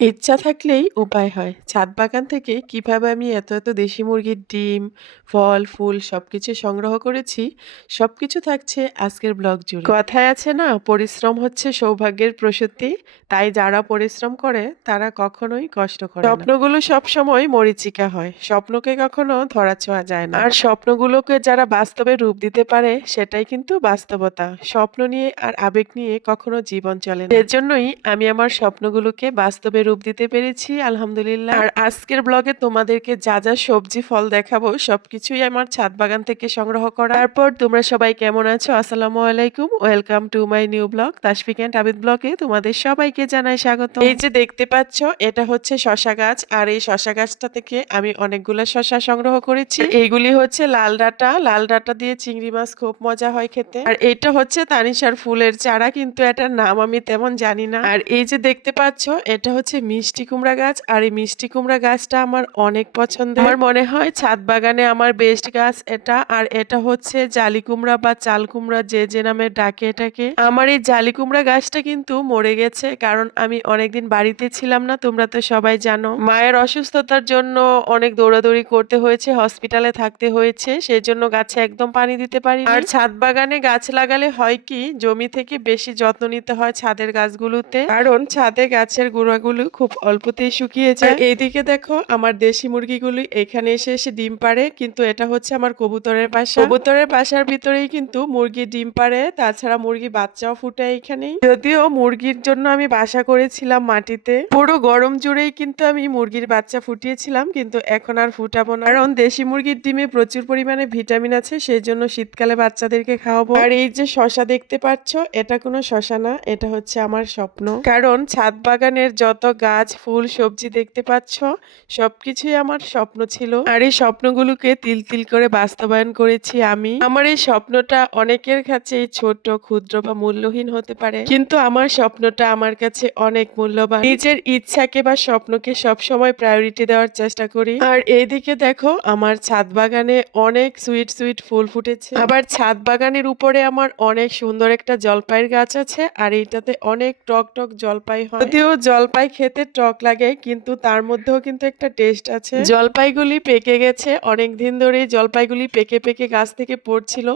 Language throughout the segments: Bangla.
ইচ্ছা থাকলেই উপায় হয়। ছাদ বাগান থেকে কীভাবে আমি এত, এত দেশি মুরগির ডিম, ফল, ফুল সবকিছু সংগ্রহ করেছি, সবকিছু থাকছে আজকের ব্লগ জুড়ে। কথায় আছে না, পরিশ্রম হচ্ছে সৌভাগ্যের প্রসূতি। তাই যারা পরিশ্রম করে তারা কখনোই কষ্ট করে। স্বপ্নগুলো সবসময় মরিচিকা হয়। স্বপ্নকে কখনো ধরা ছোঁয়া যায় না। আর স্বপ্নগুলোকে যারা বাস্তবে রূপ দিতে পারে সেটাই কিন্তু বাস্তবতা। স্বপ্ন নিয়ে আর আবেগ নিয়ে কখনো জীবন চলে না। এর জন্যই আমি আমার স্বপ্নগুলোকে বাস্তবে রূপ দিতে পেরেছি, আলহামদুলিল্লাহ। আর আজকের ব্লগে তোমাদেরকে যা যা সবজি, ফল দেখাবো, সবকিছুই আমার ছাদ বাগান থেকে সংগ্রহ করা। তারপর তোমরা সবাই কেমন আছো? আসসালামু আলাইকুম। Welcome to my new blog Tasfiq and Abid ব্লগে তোমাদের সবাইকে জানাই স্বাগত। এই যে দেখতে পাচ্ছ, এটা হচ্ছে শশা গাছ, আর এই শশা গাছটা থেকে আমি অনেকগুলো শশা সংগ্রহ করেছি। এইগুলি হচ্ছে লাল ডাটা লাল ডাটা দিয়ে চিংড়ি মাছ খুব মজা হয় খেতে। আর এটা হচ্ছে তানিশার ফুলের চারা, কিন্তু এটার নাম আমি তেমন জানি না। আর এই যে দেখতে পাচ্ছ, এটা হচ্ছে মিষ্টি কুমড়া গাছ আর এই মিষ্টি কুমড়া গাছটা আমার অনেক পছন্দ আমার মনে হয় ছাদ বাগানে আমার বেস্ট গাছ এটা আর এটা হচ্ছে জালি কুমড়া বা চাল কুমড়া যে যে নামে ডাকে এটাকে। আমার এই জালি কুমড়া গাছটা কিন্তু মরে গেছে কারণ আমি অনেকদিন বাড়িতে ছিলাম না, তোমরা তো সবাই জানো। মায়ের অসুস্থতার জন্য অনেক দৌড়াদৌড়ি করতে হয়েছে হসপিটালে থাকতে হয়েছে সেই জন্য গাছে একদম পানি দিতে পারি আর ছাদ বাগানে গাছ লাগালে হয় কি, জমি থেকে বেশি যত্ন নিতে হয় ছাদের গাছগুলোতে। কারণ ছাদে গাছের গুঁড়াগুলো খুব অল্পতেই শুকিয়ে যায়। এইদিকে দেখো আমার দেশি মুরগিগুলি এখানে এসে এসে ডিম পারে কিন্তু এটা হচ্ছে আমার কবুতরের বাসা। কবুতরের বাসার ভিতরেই কিন্তু মুরগি ডিম পারে তাছাড়া মুরগি বাচ্চাও ফুটে এখানেই। যদিও মুরগির জন্য আমি বাসা করেছিলাম মাটিতে পুরো গরম জুড়েই কিন্তু আমি মুরগির বাচ্চা ফুটিয়েছিলাম কিন্তু এখন আর ফুটাবো না। কারণ দেশি মুরগির ডিমে প্রচুর পরিমাণে ভিটামিন আছে সেই জন্য শীতকালে বাচ্চাদেরকে খাওয়াবো। আর এই যে শশা দেখতে পাচ্ছ এটা কোনো শশা না এটা হচ্ছে আমার স্বপ্ন। কারণ ছাদ বাগানের যত গাছ, ফুল, সবজি দেখতে পাচ্ছ। সবকিছুই আমার স্বপ্ন ছিল। আর এই স্বপ্নগুলোকে তিল তিল করে বাস্তবায়ন করেছি আমি। আমার এই স্বপ্নটা অনেকের কাছে ছোট, ক্ষুদ্র বা মূল্যহীন হতে পারে। কিন্তু আমার স্বপ্নটা আমার কাছে অনেক মূল্যবান। নিজের ইচ্ছাকে বা স্বপ্নকে সবসময় প্রায়োরিটি দেওয়ার চেষ্টা করি। আর এইদিকে দেখো, আমার ছাদ বাগানে অনেক সুইট সুইট ফুল ফুটেছে। আবার ছাদ বাগানের উপরে আমার অনেক সুন্দর একটা জলপাইয়ের গাছ আছে। আর এইটাতে অনেক টক টক জলপাই হয়। যদিও জলপাই খেতে টক লাগে, কিন্তু তার মধ্যেও কিন্তু একটা টেস্ট আছে। জলপাইগুলি পেকে গেছে অনেক দিন ধরেই জলপাইগুলি পেকে পেকে গাছ থেকে পড়ছিল,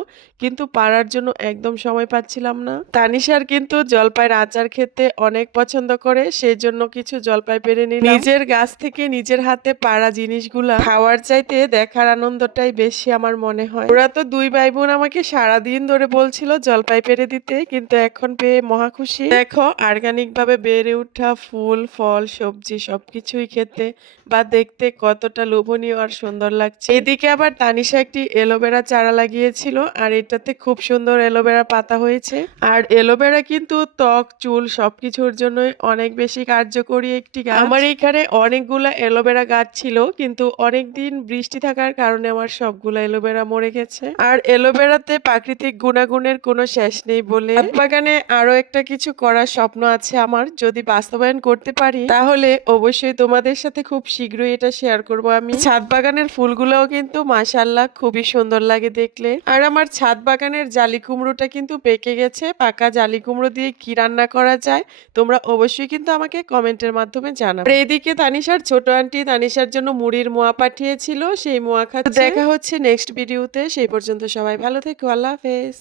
কিন্তু পাড়ার জন্য একদম সময় পাচ্ছিলাম না। তানিশার কিন্তু জলপাইয়ের আচার খেতে অনেক পছন্দ করে সেই জন্য কিছু জলপাই পেরে নিলাম। নিজের গাছ থেকে নিজের হাতে পাড়া জিনিসগুলা খাওয়ার চাইতে দেখার আনন্দটাই বেশি আমার মনে হয়। ওরা তো দুই ভাই বোন আমাকে সারাদিন ধরে বলছিল জলপাই পেরে দিতে, কিন্তু এখন পেয়ে মহা খুশি। দেখো অর্গানিক ভাবে বেড়ে ওঠা ফুল ফল, সবজি সবকিছুই খেতে বা দেখতে কতটা লোভনীয় আর সুন্দর লাগছে। এদিকে আবার তানিশা একটি এলোভেরা চারা লাগিয়েছিল আর এটাতে খুব সুন্দর এলোভেরা পাতা হয়েছে। আর এলোভেরা কিন্তু ত্বক, চুল সবকিছুর জন্য অনেক বেশি কার্যকরী একটি গাছ। আমার এখানে অনেকগুলা এলোভেরা গাছ ছিল, কিন্তু অনেক দিন বৃষ্টি থাকার কারণে আমার সবগুলা এলোভেরা মরে গেছে। আর এলোভেরাতে প্রাকৃতিক গুণাগুণের কোনো শেষ নেই বলে। বাগানে আরও একটা কিছু করার স্বপ্ন আছে আমার। যদি বাস্তবায়ন করতে পারি তাহলে অবশ্যই তোমাদের সাথে খুব শীঘ্রই এটা শেয়ার করব আমি। ছাদ বাগানের ফুলগুলোও কিন্তু মাশাল্লাহ খুবই সুন্দর লাগে দেখলে। আর আমার ছাদ বাগানের জালি কুমড়োটা কিন্তু পেকে গেছে, পাকা জালি কুমড়ো দিয়ে কি রান্না করা যায়, তোমরা অবশ্যই কিন্তু আমাকে কমেন্টের মাধ্যমে আর এইদিকে তানিশার ছোট আন্টি তানিশার জন্য মুড়ির মোয়া পাঠিয়েছিল, সেই মোয়া খাচ্ছে। দেখা হচ্ছে নেক্সট ভিডিওতে সেই পর্যন্ত সবাই ভালো থেকো, আল্লাহ হাফেজ।